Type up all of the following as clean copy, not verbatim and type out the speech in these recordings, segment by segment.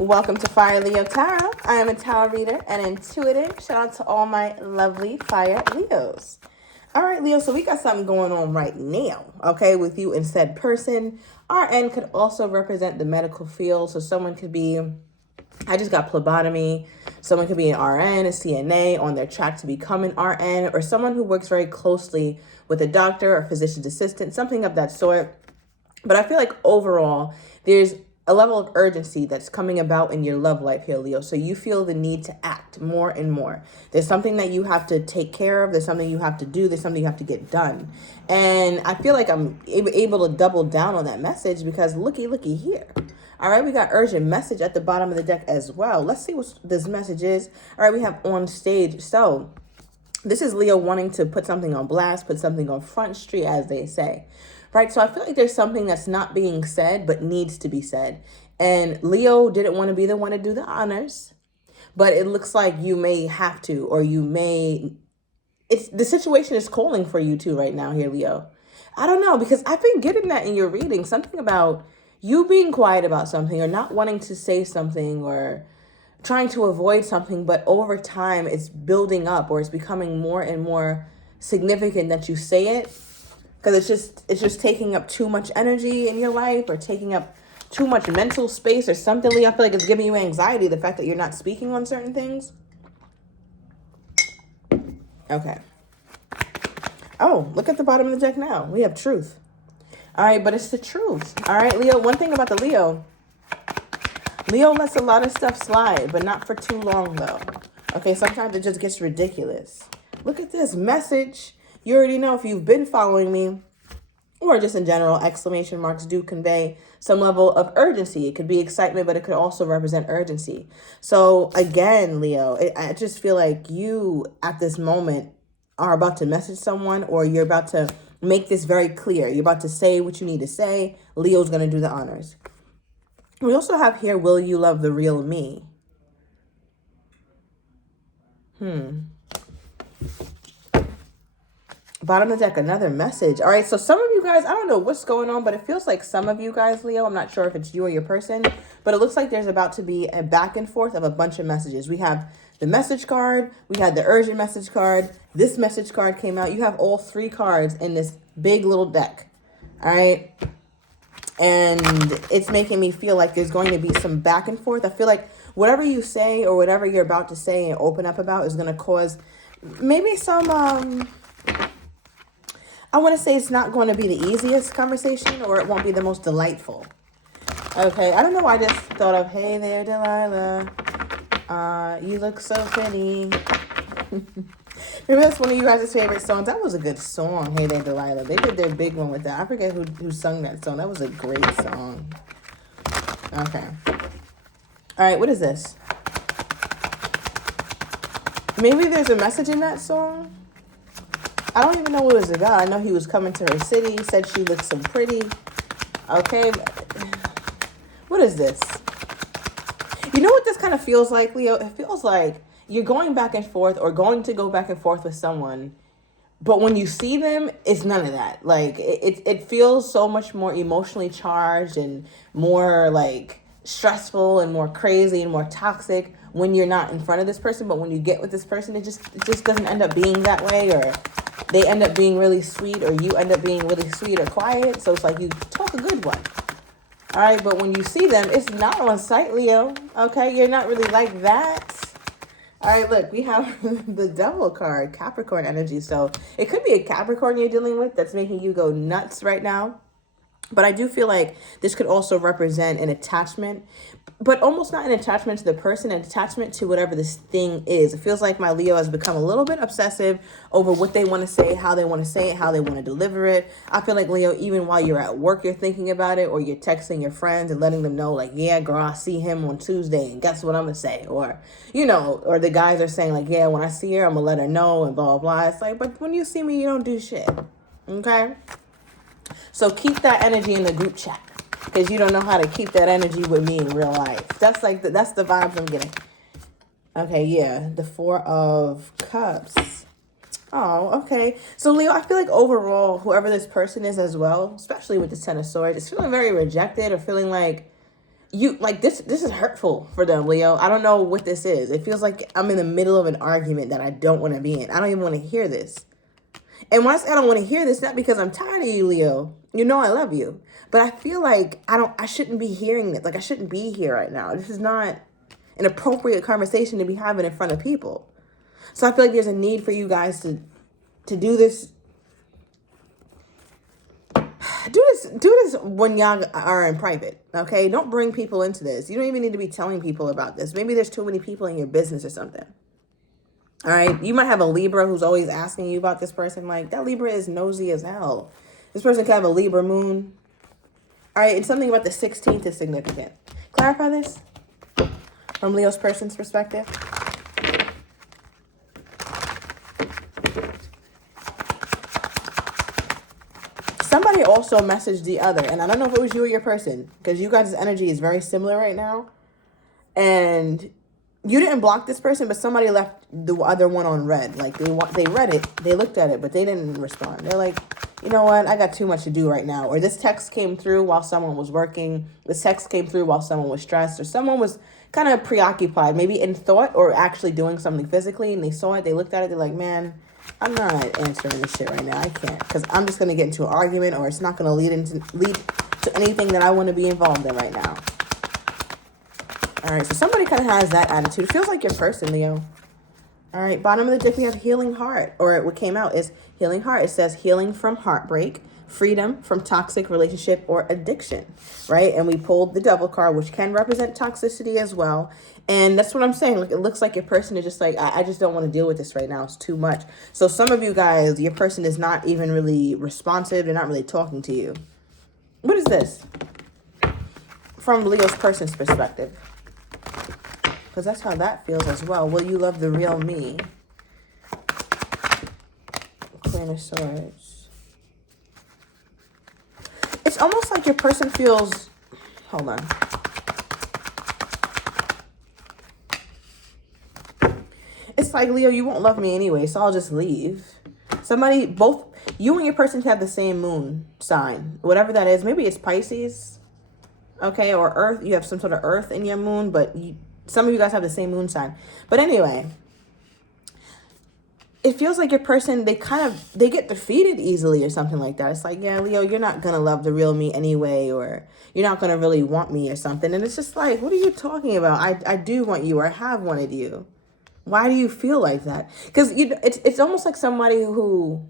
Welcome to Fire Leo Tarot. I am a tarot reader and intuitive. Shout out to all my lovely Fire Leos. All right, Leo, so we got something going on right now, okay, with you and said person. RN could also represent the medical field. So someone could be, I just got phlebotomy. Someone could be an RN, a CNA on their track to become an RN, or someone who works very closely with a doctor or physician's assistant, something of that sort. But I feel like overall, there's a level of urgency that's coming about in your love life here, Leo. So you feel the need to act more and more. There's something that you have to take care of. There's something you have to do. There's something you have to get done. And I feel like I'm able to double down on that message because looky here. All right, we got urgent message at the bottom of the deck as well. Let's see what this message is. All right, we have on stage. So this is Leo wanting to put something on blast, put something on Front Street, as they say. Right, so I feel like there's something that's not being said but needs to be said. And Leo didn't want to be the one to do the honors, but it looks like you may have to, or you may, the situation is calling for you to right now here, Leo. I don't know, because I've been getting that in your reading, something about you being quiet about something or not wanting to say something or trying to avoid something, but over time it's building up or it's becoming more and more significant that you say it. Because it's just taking up too much energy in your life or taking up too much mental space or something. I feel like it's giving you anxiety, the fact that you're not speaking on certain things. Okay. Oh, look at the bottom of the deck now. We have truth. All right, but it's the truth. All right, Leo, one thing about the Leo lets a lot of stuff slide, but not for too long, though. Okay, sometimes it just gets ridiculous. Look at this message. You already know if you've been following me or just in general, exclamation marks do convey some level of urgency. It could be excitement, but it could also represent urgency. So again, Leo, I just feel like you at this moment are about to message someone or you're about to make this very clear. You're about to say what you need to say. Leo's going to do the honors. We also have here, will you love the real me? Bottom of the deck, another message. All right, so some of you guys, I don't know what's going on, but it feels like some of you guys, Leo, I'm not sure if it's you or your person, but it looks like there's about to be a back and forth of a bunch of messages. We have the message card. We had the urgent message card. This message card came out. You have all three cards in this big little deck. All right. And it's making me feel like there's going to be some back and forth. I feel like whatever you say or whatever you're about to say and open up about is going to cause maybe some, I want to say it's not going to be the easiest conversation or it won't be the most delightful. Okay, I don't know why I just thought of, hey there, Delilah. You look so pretty. Maybe that's one of you guys' favorite songs. That was a good song, Hey There, Delilah. They did their big one with that. I forget who sung that song. That was a great song. Okay. All right, what is this? Maybe there's a message in that song. I don't even know what it was about. I know he was coming to her city, said she looked so pretty. Okay. What is this? You know what this kind of feels like, Leo? It feels like you're going back and forth or going to go back and forth with someone, but when you see them, it's none of that. Like, it feels so much more emotionally charged and more, like, stressful and more crazy and more toxic when you're not in front of this person. But when you get with this person, it just doesn't end up being that way, or they end up being really sweet, or you end up being really sweet or quiet. So it's like you talk a good one. All right, but when you see them, it's not on sight, Leo. Okay, you're not really like that. All right, look, we have the Devil card, Capricorn energy. So it could be a Capricorn you're dealing with that's making you go nuts right now. But I do feel like this could also represent an attachment, but almost not an attachment to the person, an attachment to whatever this thing is. It feels like my Leo has become a little bit obsessive over what they want to say, how they want to say it, how they want to deliver it. I feel like, Leo, even while you're at work, you're thinking about it, or you're texting your friends and letting them know, like, yeah, girl, I see him on Tuesday, and guess what I'm going to say? Or, you know, or the guys are saying, like, yeah, when I see her, I'm going to let her know, and blah, blah, blah. It's like, but when you see me, you don't do shit. Okay? So keep that energy in the group chat, because you don't know how to keep that energy with me in real life. That's like that's the vibes I'm getting. Okay, yeah, the Four of Cups. Oh, okay. So Leo, I feel like overall, whoever this person is as well, especially with the Ten of Swords, is feeling very rejected or feeling like you like this is hurtful for them, Leo. I don't know what this is. It feels like I'm in the middle of an argument that I don't want to be in. I don't even want to hear this. And when I say I don't want to hear this, not because I'm tired of you, Leo. You know I love you. But I feel like I shouldn't be hearing this. Like, I shouldn't be here right now. This is not an appropriate conversation to be having in front of people. So I feel like there's a need for you guys to do this. Do this when y'all are in private, okay? Don't bring people into this. You don't even need to be telling people about this. Maybe there's too many people in your business or something. All right? You might have a Libra who's always asking you about this person. Like, that Libra is nosy as hell. This person could have a Libra moon. All right? And something about the 16th is significant. Clarify this from Leo's person's perspective. Somebody also messaged the other, and I don't know if it was you or your person, because you guys' energy is very similar right now. And you didn't block this person, but somebody left the other one on red. Like, they read it, they looked at it, but they didn't respond. They're like, you know what? I got too much to do right now. Or this text came through while someone was working. This text came through while someone was stressed, or someone was kind of preoccupied, maybe in thought or actually doing something physically, and they saw it, they looked at it, they're like, man, I'm not answering this shit right now. I can't, because I'm just going to get into an argument, or it's not going to lead to anything that I want to be involved in right now. All right, so somebody kind of has that attitude. It feels like your person, Leo. All right, bottom of the deck, we have healing heart, or what came out is healing heart. It says healing from heartbreak, freedom from toxic relationship or addiction, right? And we pulled the devil card, which can represent toxicity as well. And that's what I'm saying. Look, it looks like your person is just like, I just don't want to deal with this right now. It's too much. So some of you guys, your person is not even really responsive. They're not really talking to you. What is this? From Leo's person's perspective. Because that's how that feels as well. Will you love the real me? Queen of Swords. It's almost like your person feels... Hold on. It's like, Leo, you won't love me anyway, so I'll just leave. Somebody, both you and your person have the same moon sign. Whatever that is. Maybe it's Pisces. Okay, or Earth. You have some sort of Earth in your moon, but some of you guys have the same moon sign. But anyway, it feels like your person, they get defeated easily or something like that. It's like, yeah, Leo, you're not going to love the real me anyway, or you're not going to really want me or something. And it's just like, what are you talking about? I do want you, or I have wanted you. Why do you feel like that? Because it's almost like somebody who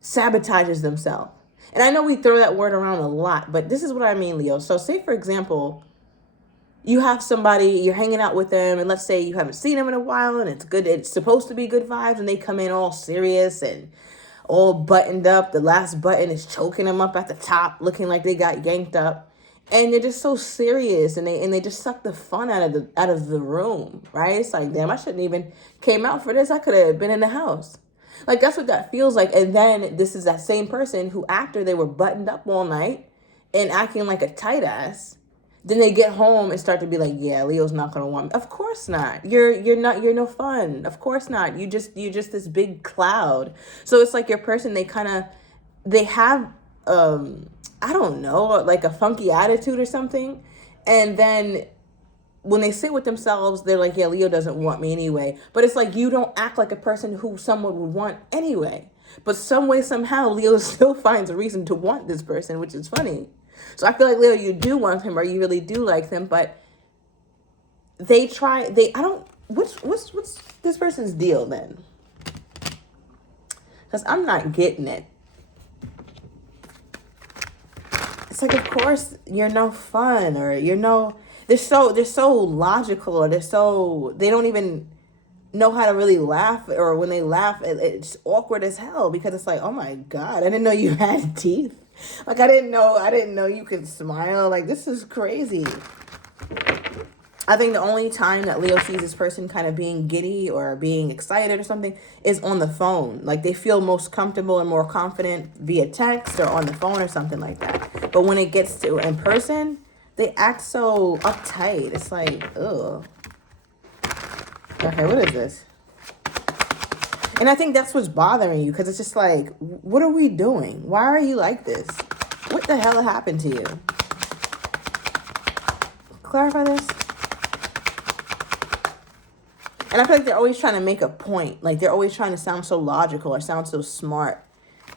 sabotages themselves. And I know we throw that word around a lot, but this is what I mean, Leo. So say, for example, you have somebody, you're hanging out with them, and let's say you haven't seen them in a while, and it's supposed to be good vibes, and they come in all serious and all buttoned up. The last button is choking them up at the top, looking like they got yanked up. And they're just so serious, and they just suck the fun out of the room, right? It's like, damn, I shouldn't even came out for this. I could have been in the house. Like, that's what that feels like. And then this is that same person who, after they were buttoned up all night and acting like a tight ass, then they get home and start to be like, yeah, Leo's not gonna want me. Of course not. You're no fun. Of course not. You're just this big cloud. So it's like your person, they have I don't know, like a funky attitude or something. And then when they sit with themselves, they're like, yeah, Leo doesn't want me anyway. But it's like, you don't act like a person who someone would want anyway. But some way, somehow, Leo still finds a reason to want this person, which is funny. So I feel like, Leo, you do want him, or you really do like them, but what's this person's deal then? Because I'm not getting it. It's like, of course, you're no fun, or they're so logical, or they don't even know how to really laugh, or when they laugh, it's awkward as hell, because it's like, oh my God, I didn't know you had teeth. Like, I didn't know you could smile. Like, this is crazy. I think the only time that Leo sees this person kind of being giddy or being excited or something is on the phone. Like, they feel most comfortable and more confident via text or on the phone or something like that. But when it gets to in person, they act so uptight. It's like, ugh. Okay, what is this? And I think that's what's bothering you, because it's just like, what are we doing? Why are you like this? What the hell happened to you? clarify this? And I feel like they're always trying to make a point. Like, they're always trying to sound so logical or sound so smart.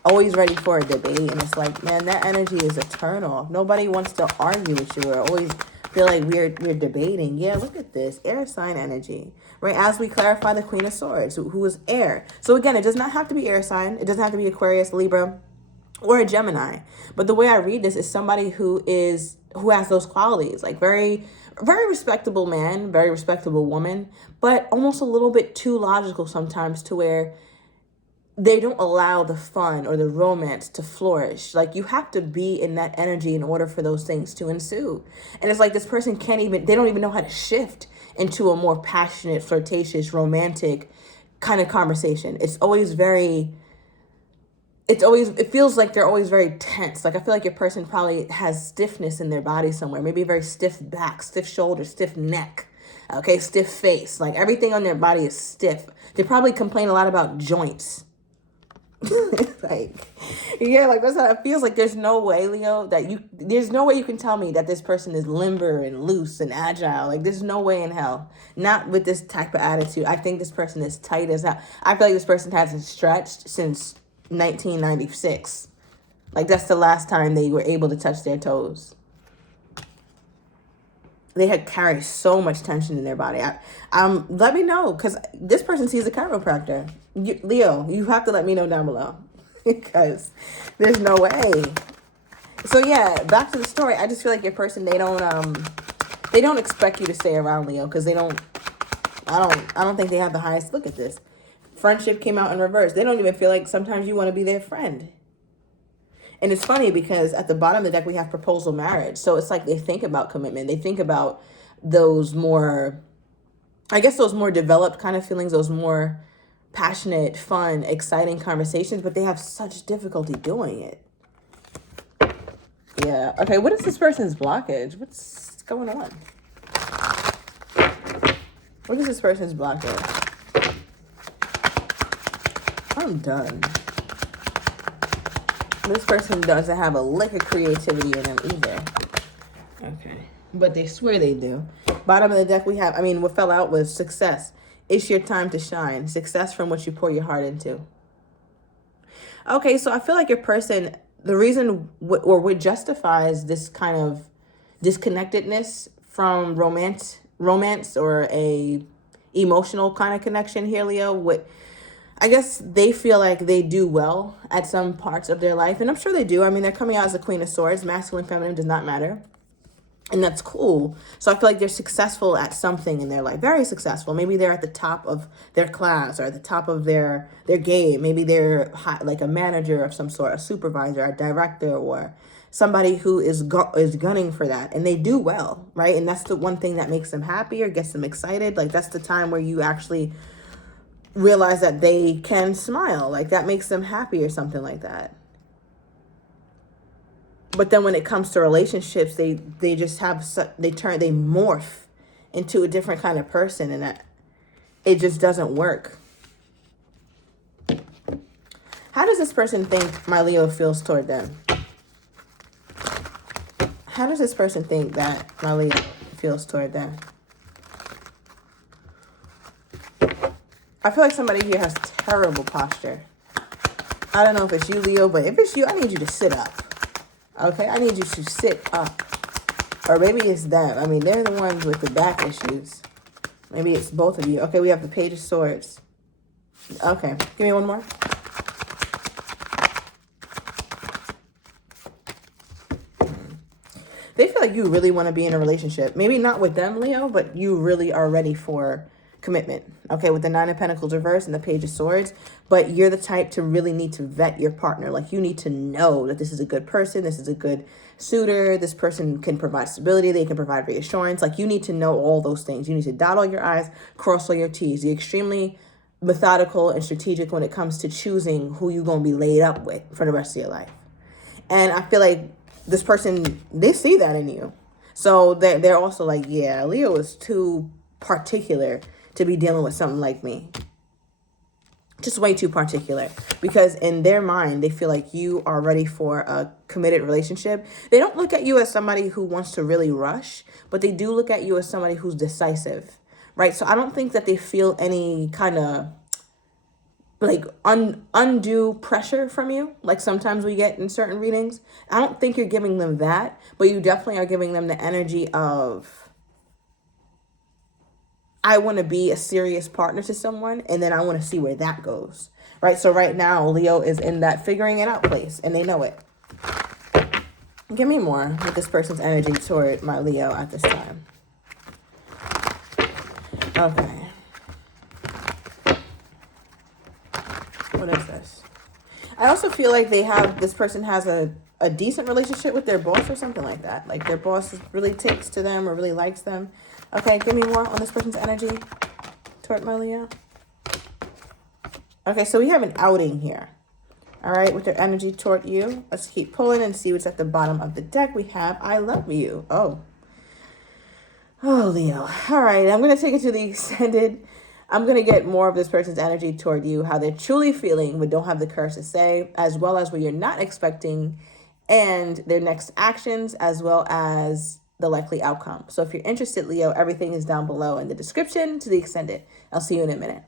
Always ready for a debate. And it's like, man, that energy is a turn off. Nobody wants to argue with you or always feel like we're debating. Yeah, look at this. Air sign energy. Right? As we clarify the Queen of Swords, who is air. So again, it does not have to be air sign. It doesn't have to be Aquarius, Libra, or a Gemini. But the way I read this is somebody who has those qualities. Like, very, very respectable man, very respectable woman, but almost a little bit too logical sometimes, to where they don't allow the fun or the romance to flourish. Like, you have to be in that energy in order for those things to ensue. And it's like this person they don't even know how to shift into a more passionate, flirtatious, romantic kind of conversation. It feels like they're always very tense. Like, I feel like your person probably has stiffness in their body somewhere. Maybe a very stiff back, stiff shoulder, stiff neck. Okay, stiff face. Like, everything on their body is stiff. They probably complain a lot about joints. Like, yeah, like, that's how it feels. Like, there's no way, Leo, there's no way you can tell me that this person is limber and loose and agile. Like, there's no way in hell. Not with this type of attitude. I think this person is tight as hell. I feel like this person hasn't stretched since 1996. Like, that's the last time they were able to touch their toes. They had carried so much tension in their body. Let me know, because this person sees a chiropractor. Leo, you have to let me know down below, because there's no way. So yeah, back to the story. I just feel like your person, they don't expect you to stay around, Leo, because I don't think they have the highest. Look at this. Friendship came out in reverse. They don't even feel like sometimes you want to be their friend. And it's funny because at the bottom of the deck, we have proposal marriage. So it's like they think about commitment. They think about those more developed kind of feelings, those more passionate, fun, exciting conversations, but they have such difficulty doing it. Yeah. Okay, what is this person's blockage? What's going on? What is this person's blockage? I'm done. This person doesn't have a lick of creativity in them either. Okay. But they swear they do. Bottom of the deck we have, what fell out was success. It's your time to shine. Success from what you pour your heart into. Okay, so I feel like your person, the reason what justifies this kind of disconnectedness from romance or a emotional kind of connection here, Leo, I guess they feel like they do well at some parts of their life. And I'm sure they do. They're coming out as the Queen of Swords. Masculine, feminine, does not matter. And that's cool. So I feel like they're successful at something in their life. Very successful. Maybe they're at the top of their class or at the top of their game. Maybe they're like a manager of some sort, a supervisor, a director, or somebody who is gunning for that. And they do well, right? And that's the one thing that makes them happy or gets them excited. Like, that's the time where you actually realize that they can smile. Like, that makes them happy or something like that. But then when it comes to relationships, they morph into a different kind of person, and that it just doesn't work. How does this person think my Leo feels toward them? How does this person think that my Leo feels toward them? I feel like somebody here has terrible posture. I don't know if it's you, Leo, but if it's you, I need you to sit up. Okay? I need you to sit up. Or maybe it's them. They're the ones with the back issues. Maybe it's both of you. Okay, we have the Page of Swords. Okay, give me one more. They feel like you really want to be in a relationship. Maybe not with them, Leo, but you really are ready for commitment. Okay, with the Nine of Pentacles reversed and the Page of Swords. But you're the type to really need to vet your partner. Like, you need to know that this is a good person, this is a good suitor, this person can provide stability, they can provide reassurance. Like, you need to know all those things. You need to dot all your I's, cross all your T's. You're extremely methodical and strategic when it comes to choosing who you're going to be laid up with for the rest of your life. And I feel like this person, they see that in you. So they're also like, yeah, Leo is too particular to be dealing with something like me. just way too particular, because in their mind they feel like you are ready for a committed relationship. They don't look at you as somebody who wants to really rush, but they do look at you as somebody who's decisive, right? So I don't think that they feel any kind of like undue pressure from you, like sometimes we get in certain readings. I don't think you're giving them that, but you definitely are giving them the energy of, I want to be a serious partner to someone, and then I want to see where that goes, right? So right now, Leo is in that figuring it out place, and they know it. Give me more with this person's energy toward my Leo at this time. Okay. What is this? I also feel like this person has a decent relationship with their boss or something like that. Like their boss really takes to them or really likes them. Okay, give me more on this person's energy toward my Leo. Okay, so we have an outing here. All right, with their energy toward you. Let's keep pulling and see what's at the bottom of the deck. We have I love you. Oh, Leo. All right, I'm going to take it to the extended. I'm going to get more of this person's energy toward you, how they're truly feeling but don't have the courage to say, as well as what you're not expecting, and their next actions, as well as the likely outcome. So if you're interested, Leo, everything is down below in the description to the extended. I'll see you in a minute.